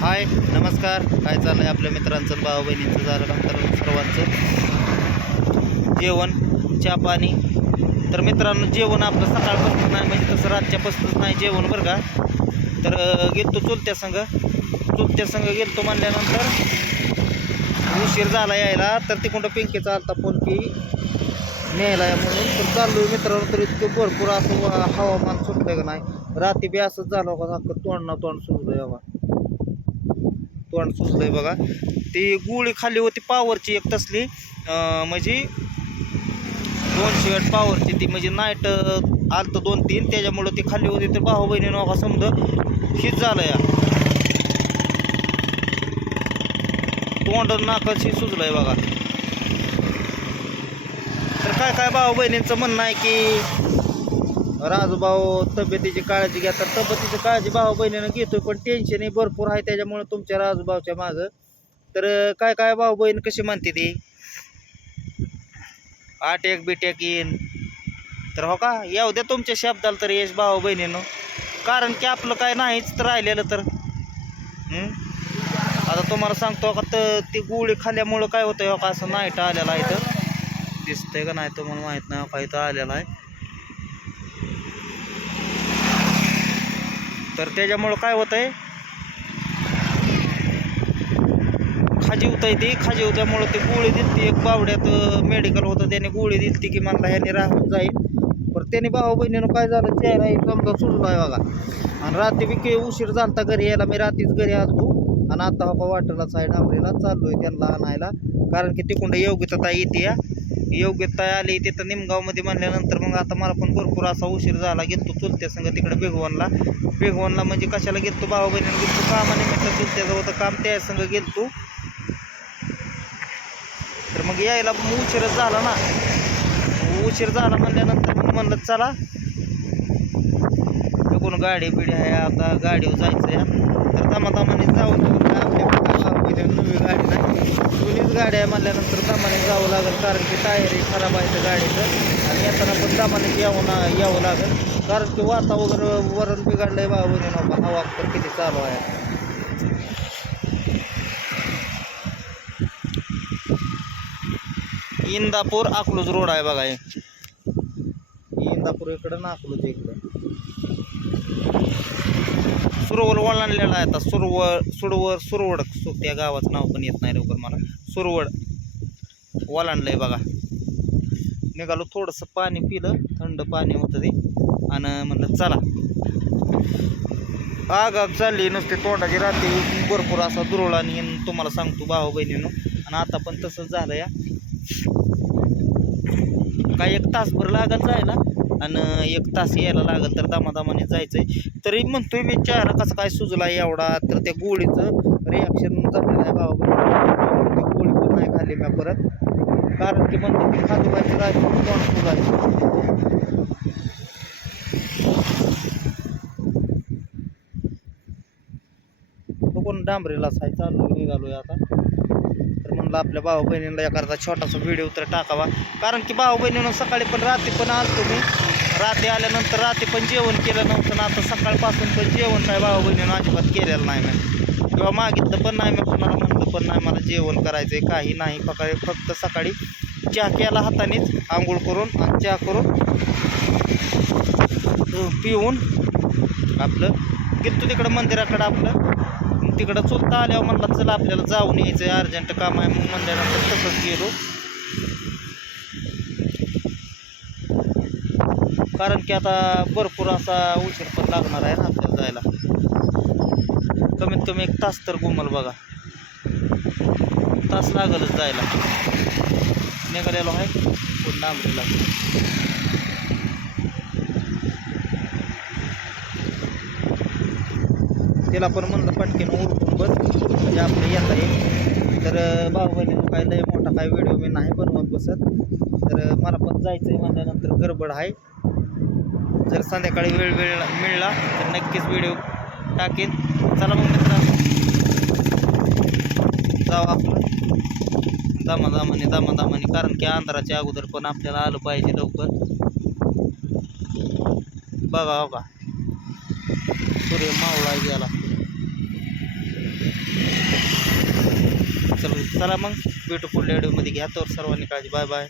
हाय नमस्कार. काय चाललंय आपल्या मित्रांचं भाऊ बहिणींचं झालं नंतर सर्वांचं? जेवण चहा पाणी. तर मित्रांनो जेवण आपलं सकाळपासून नाही म्हणजे तसं रातच्यापासूनच नाही जेवण बरं का? तर गेलतो चुलत्या संघ. चुलत्या संघ गेलतो म्हणल्यानंतर उशीर झाला यायला. तर तिकडं पिंकीचा आलता फोन की न्यायला या म्हणून. तर चाललो मित्रांनो तर इतकं भरपूर असं हवामान सुटलं का नाही? रात्री बी असंच झालं का तोंड ना तोंड सुजलंय बघा तोंड सुजलंय बघा. ती गोळी खाली होती पावरची एक तसली. म्हणजे दोनशे आठ पावरची ती. म्हणजे नाईट आलतं दोन तीन. त्याच्यामुळं ती खाली होती. तर भाऊ बहिणी का समजा हीच झालं या. तोंड नाकाशी सुजलंय बघा. तर काय काय भाऊ बहिणींचं म्हणणं आहे की राजूभाऊ तब्येतीची काळजी घ्या. तर तब्येतीची काळजी भाऊ बहिणीनं घेतोय पण टेन्शनही भरपूर आहे त्याच्यामुळं तुमच्या राजूभाऊच्या मागं. तर काय काय भाऊ बहीण कशी म्हणते ती? आटेक एक बिटेक येईन. तर हो का? येऊ द्या तुमच्या शब्दाला तर यश भाऊ बहिणीनं. कारण की आपलं काय नाहीच तर राहिलेलं तर. आता तुम्हाला सांगतो हो का तर ती गोळी खाल्ल्यामुळं काय होतं हो का असं नाईट आलेलं आहे तर दिसतंय का नाही तुम्हाला माहीत नाही हो का इथं आलेलं आहे. तर त्याच्यामुळं काय होतंय? खाजीवतंय ती खाजीवत्यामुळं ती गोळी दिलती. एक बावड्यात मेडिकल होतं. त्याने गोळी दिलती की मला ह्याने राहून जाईल. बरं त्याने भाऊ बहिणीनं काय झालं? चेहरा एक समजा सुजला आहे बघा. आणि रात्री बी उशीर झालता घरी यायला. मी रात्रीच घरी असतो आणि आता हो का आहे साईड चाललो चाललोय त्यांना आणायला. कारण की तिकडं योग्यता येते या योग्यता आली तिथं निमगावमध्ये म्हणल्यानंतर मग आता मला पण भरपूर असा उशीर झाला. गेलतो चुलत्या संघ तिकडे बेगवनला बेगवनला म्हणजे कशाला गेलतो? भाऊ बहिणीनं गेलतो कामानिमित्त चुलत्याचं होतं काम त्या संग गेलतो. तर मग यायला मग उशीरच झाला ना. उशीर झाला म्हणल्यानंतर मग म्हणलं चला. कोण गाडी बिडी आहे आता गाडीवर जायचं या तर दमादमाने जावं लागेल काय आपल्या गावामध्ये नवी गाडी नाही गाड्या मारल्यानंतर आहे म्हणल्यानंतर जावं लागेल कारण की टायरही खराब आहे त्या गाडीचं. आणि येताना पण दमाने यावं ना यावं लागेल. कारण की वाता वगैरे वरण आहे बाबा नका हवा तर किती चालू आहे. इंदापूर अकलूज रोड आहे बघा इंदापूर इकडं ना अकलूज इकडं. सुरवर ओलांडलेला आहे आता. सुरवळ सुरवड सुरवड सु त्या गावाचं नाव पण येत नाही लवकर मला. सुरवड ओलांडलं आहे बघा. निघालो थोडंसं पाणी पिलं थंड पाणी होतं ते. आणि म्हणलं चला. आगाग चालली नुसते तोंडाची रात्री. भरपूर असा दुरळ आणि तुम्हाला सांगतो भाऊ बहिणीनं. आणि आता पण तसंच झालं या. काय एक तासभर लागत जायला. आणि एक तास यायला लागल तर दामादामाने जायचंय. तरी म्हणतोय मी चेहरा कसं काय सुजला एवढा? तर त्या गोळीचं रिॲक्शन झालेलं आहे बाबा. ती गोळी पण नाही खाल्ली मी परत. कारण की म्हणतो की खाली व्हायचं राहायचं कोण डांबरीलाच आहे चाललो निघालोय आता. तर म्हणलं आपल्या भाऊ बहिणीला एखादा छोटासा व्हिडिओ तर टाकावा. कारण की भाऊ बहिणीनं सकाळी पण रात्री पण आलतो मी. रात्री आल्यानंतर रात्री पण जेवण केलं नव्हतं ना आता सकाळपासून पण जेवण काय भाऊ बहिणीनं अजिबात केलेलं नाही मी. किंवा मागितलं पण नाही मी कोणाला म्हणलं पण नाही मला जेवण करायचं आहे काही नाही. सकाळी फक्त सकाळी चहा केला हातानेच आंघोळ करून आणि चहा करून पिऊन आपलं गेलतो तिकडं मंदिराकडं आपलं. मग तिकडं चुलता आल्यावर म्हणलं चला आपल्याला जाऊन यायचं आहे अर्जंट काम आहे. मग म्हणल्यानंतर तसंच गेलो. कारण की आता भरपूर असा उशीर पण लागणार आहे ना आपल्याला जायला. कमीत कमी एक तास तर गुमल बघा. तास लागलच जायला. निघालेलो आहे पुन्हा डांबरीला तिला पण म्हणलं पटकेन उरकून बस. म्हणजे आपलं यायला येईल तर बाहुबलीनं पाहिलं काय लय मोठा काय व्हिडिओ मी नाही बनवत बसत. तर मला पण जायचं आहे म्हणल्यानंतर गडबड आहे. जर संध्याकाळी वेळ वेळ मिळला तर नक्कीच व्हिडिओ टाकेन. चला मग मित्रांनो जाऊ आपलं दमा दामाने दमा दामाने कारण की अंधाराच्या अगोदर पण आपल्याला आलं पाहिजे लवकर. बघा हो का सूर्य मावळा गेला. चला मग. भेटू पुढल्या व्हिडिओमध्ये घ्या तर सर्वांनी काळजी. Bye bye.